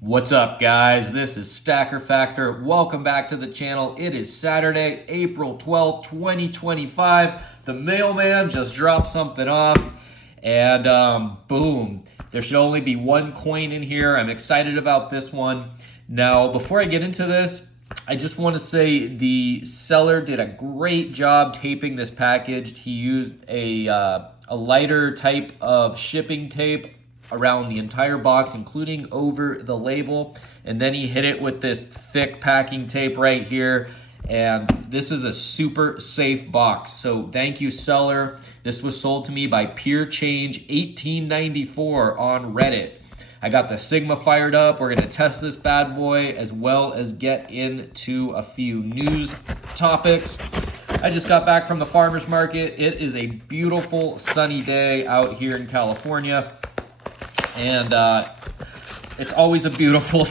What's up, guys? This is Stacker Factor. Welcome back to the channel. It is Saturday, April 12th, 2025. The mailman just dropped something off, and boom. There should only be one coin in here. I'm excited about this one. Now, before I get into this, I just want to say the seller did a great job taping this package. He used a lighter type of shipping tape around the entire box, including over the label, and then he hit it with this thick packing tape right here. And this is a super safe box, so thank you, seller. This was sold to me by Pure Change 1894 on Reddit. I got the Sigma fired up. We're gonna test this bad boy as well as get into a few news topics. I just got back from the farmer's market. It is a beautiful sunny day out here in California. And it's always a beautiful,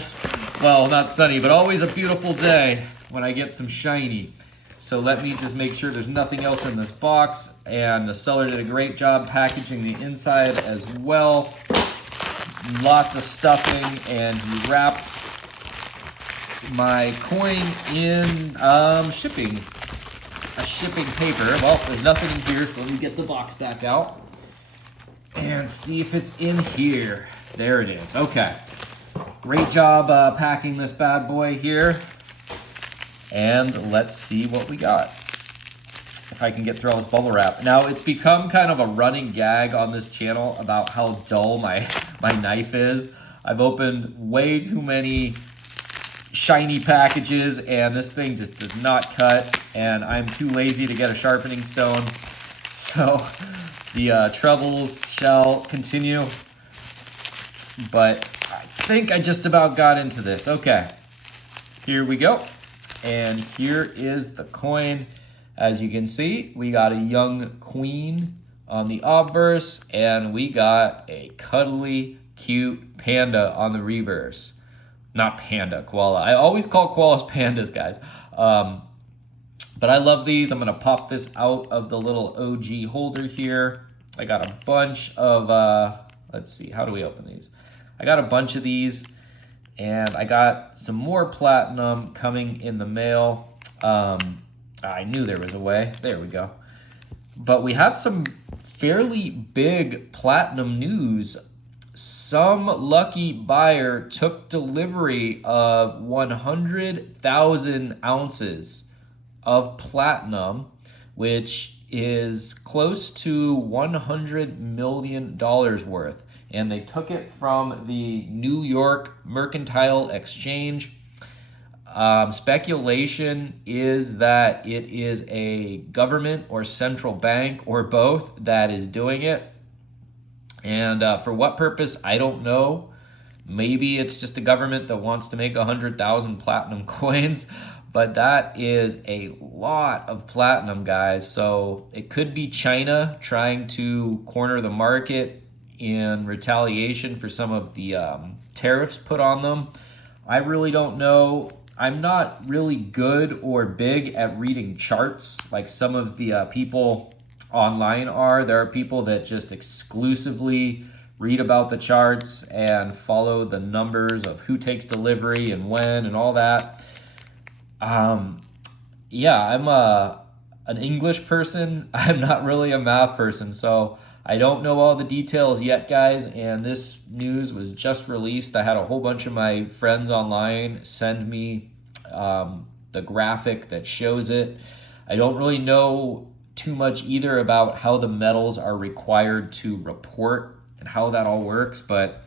well, not sunny, but always a beautiful day when I get some shiny. So let me just make sure there's nothing else in this box. And the seller did a great job packaging the inside as well. Lots of stuffing, and he wrapped my coin in a shipping paper. Well, there's nothing in here, so let me get the box back out and see if it's in here. There it is. Okay. Great job packing this bad boy here. And let's see what we got. If I can get through all this bubble wrap. Now, it's become kind of a running gag on this channel about how dull my knife is. I've opened way too many shiny packages, and this thing just does not cut, and I'm too lazy to get a sharpening stone. So the troubles shall continue, but I think I just about got into this. Okay, here we go. And here is the coin. As you can see, we got a young queen on the obverse, and we got a cuddly, cute panda on the reverse. Not panda, koala. I always call koalas pandas, guys. But I love these. I'm going to pop this out of the little OG holder here. I got a bunch of, let's see, how do we open these? I got a bunch of these, and I got some more platinum coming in the mail. I knew there was a way. There we go. But we have some fairly big platinum news. Some lucky buyer took delivery of 100,000 ounces of platinum, which is close to $100 million worth. And they took it from the New York Mercantile Exchange. Speculation is that it is a government or central bank or both that is doing it. And for what purpose, I don't know. Maybe it's just a government that wants to make 100,000 platinum coins. But that is a lot of platinum, guys. So it could be China trying to corner the market in retaliation for some of the tariffs put on them. I really don't know. I'm not really good or big at reading charts like some of the people online are. There are people that just exclusively read about the charts and follow the numbers of who takes delivery and when and all that. Yeah, I'm an English person. I'm not really a math person, so I don't know all the details yet, guys, and this news was just released. I had a whole bunch of my friends online send me the graphic that shows it. I don't really know too much either about how the metals are required to report and how that all works, but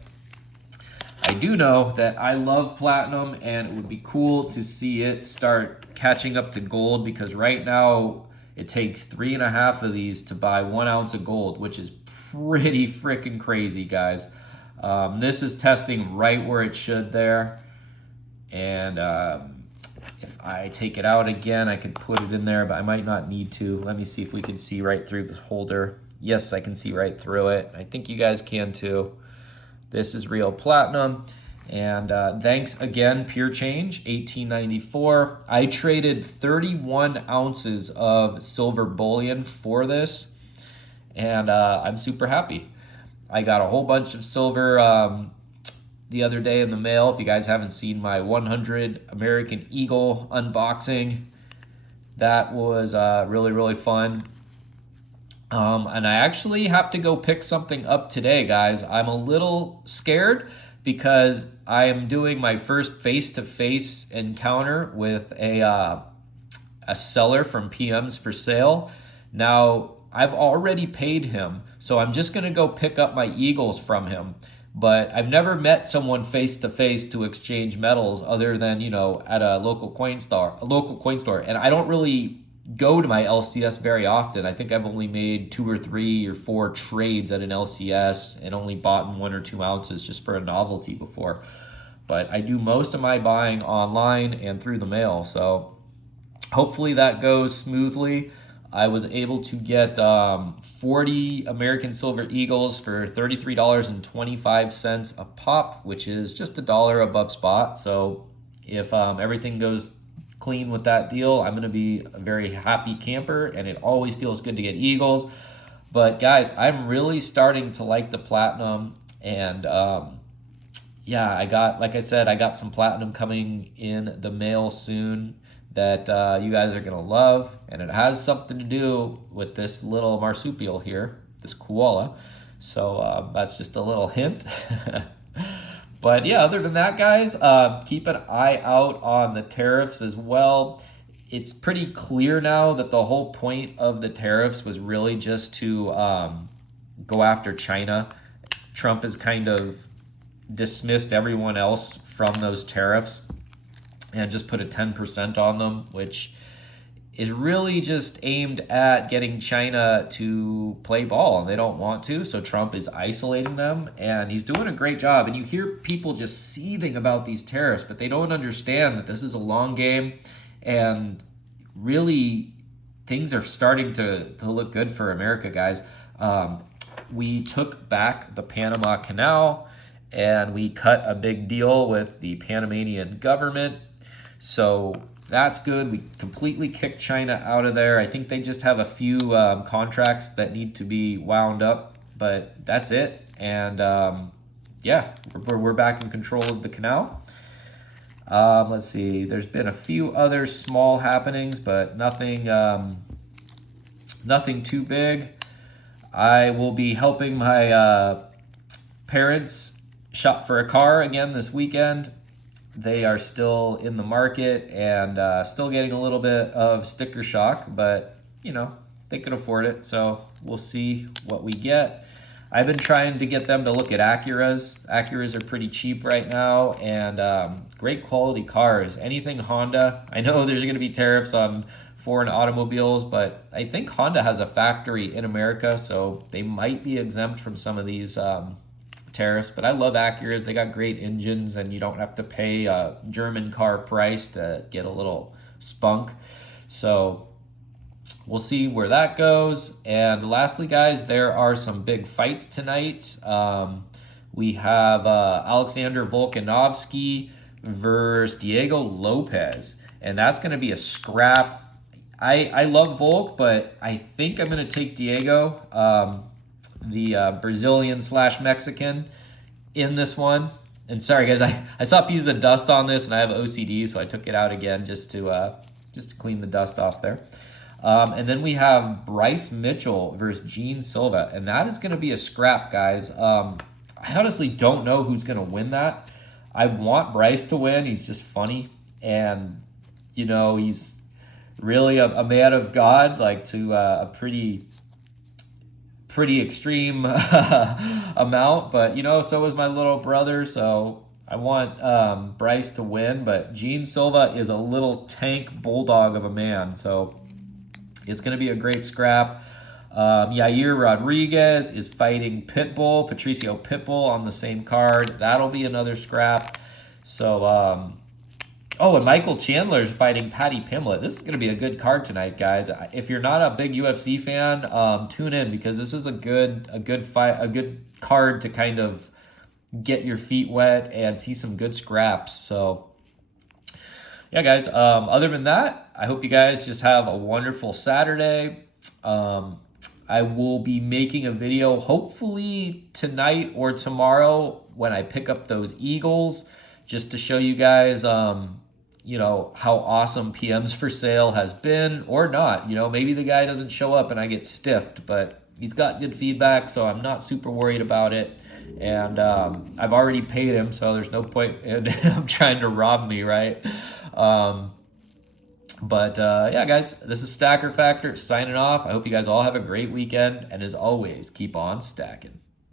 I do know that I love platinum, and it would be cool to see it start catching up to gold, because right now it takes 3.5 of these to buy 1 ounce of gold, which is pretty freaking crazy, guys. This is testing right where it should there. And if I take it out again, I could put it in there, but I might not need to. Let me see if we can see right through this holder. Yes, I can see right through it. I think you guys can too. This is real platinum. And thanks again, Pure Change 1894. I traded 31 ounces of silver bullion for this, and I'm super happy. I got a whole bunch of silver the other day in the mail. If you guys haven't seen my 100 American Eagle unboxing, that was really, really fun. And I actually have to go pick something up today, guys. I'm a little scared because I am doing my first face-to-face encounter with a seller from PMs for Sale. Now, I've already paid him, so I'm just going to go pick up my Eagles from him. But I've never met someone face-to-face to exchange metals other than, you know, at a local coin store. And I don't really go to my LCS very often. I think I've only made 2 or 3 or 4 trades at an LCS and only bought 1 or 2 ounces just for a novelty before. But I do most of my buying online and through the mail, so hopefully that goes smoothly. I was able to get 40 American Silver Eagles for $33.25 a pop, which is just $1 above spot. So if everything goes clean with that deal, I'm going to be a very happy camper, and it always feels good to get Eagles. But guys, I'm really starting to like the platinum, and yeah, like I said, I got some platinum coming in the mail soon that you guys are going to love, and it has something to do with this little marsupial here, this koala. So that's just a little hint. But yeah, other than that, guys, keep an eye out on the tariffs as well. It's pretty clear now that the whole point of the tariffs was really just to go after China. Trump has kind of dismissed everyone else from those tariffs and just put a 10% on them, which is really just aimed at getting China to play ball, and they don't want to, so Trump is isolating them, and he's doing a great job. And you hear people just seething about these tariffs, but they don't understand that this is a long game, and really things are starting to look good for America, guys. We took back the Panama Canal, and we cut a big deal with the Panamanian government, so that's good. We completely kicked China out of there. I think they just have a few contracts that need to be wound up, but that's it. And yeah, we're back in control of the canal. Let's see. There's been a few other small happenings, but nothing too big. I will be helping my parents shop for a car again this weekend. They are still in the market and still getting a little bit of sticker shock, but, you know, they could afford it, so we'll see what we get. I've been trying to get them to look at Acuras. Acuras are pretty cheap right now, and great quality cars. Anything Honda. I know there's going to be tariffs on foreign automobiles, but I think Honda has a factory in America, so they might be exempt from some of these tariffs. But I love Acuras. They got great engines, and you don't have to pay a German car price to get a little spunk. So we'll see where that goes. And lastly, guys, there are some big fights tonight. We have Alexander Volkanovski versus Diego Lopez, and that's going to be a scrap. I love Volk, but I think I'm going to take Diego, the Brazilian / Mexican, in this one. And sorry, guys, I saw pieces of dust on this, and I have OCD, so I took it out again just to clean the dust off there. And then we have Bryce Mitchell versus Gene Silva, and that is going to be a scrap, guys. I honestly don't know who's going to win that. I want Bryce to win. He's just funny, and, you know, he's really a man of God, like to a pretty extreme amount. But, you know, so is my little brother, so I want Bryce to win. But Gene Silva is a little tank bulldog of a man, so it's going to be a great scrap. Yair Rodriguez is fighting Patricio Pitbull on the same card. That'll be another scrap. So, oh, and Michael Chandler is fighting Paddy Pimblett. This is going to be a good card tonight, guys. If you're not a big UFC fan, tune in, because this is a good fight, a good card to kind of get your feet wet and see some good scraps. So, yeah, guys, other than that, I hope you guys just have a wonderful Saturday. I will be making a video hopefully tonight or tomorrow when I pick up those eagles, just to show you guys, you know, how awesome PMs for sale has been, or not. You know, maybe the guy doesn't show up and I get stiffed, but he's got good feedback, so I'm not super worried about it. And I've already paid him, so there's no point in him trying to rob me, right? But yeah, guys, this is Stacker Factor signing off. I hope you guys all have a great weekend. And as always, keep on stacking.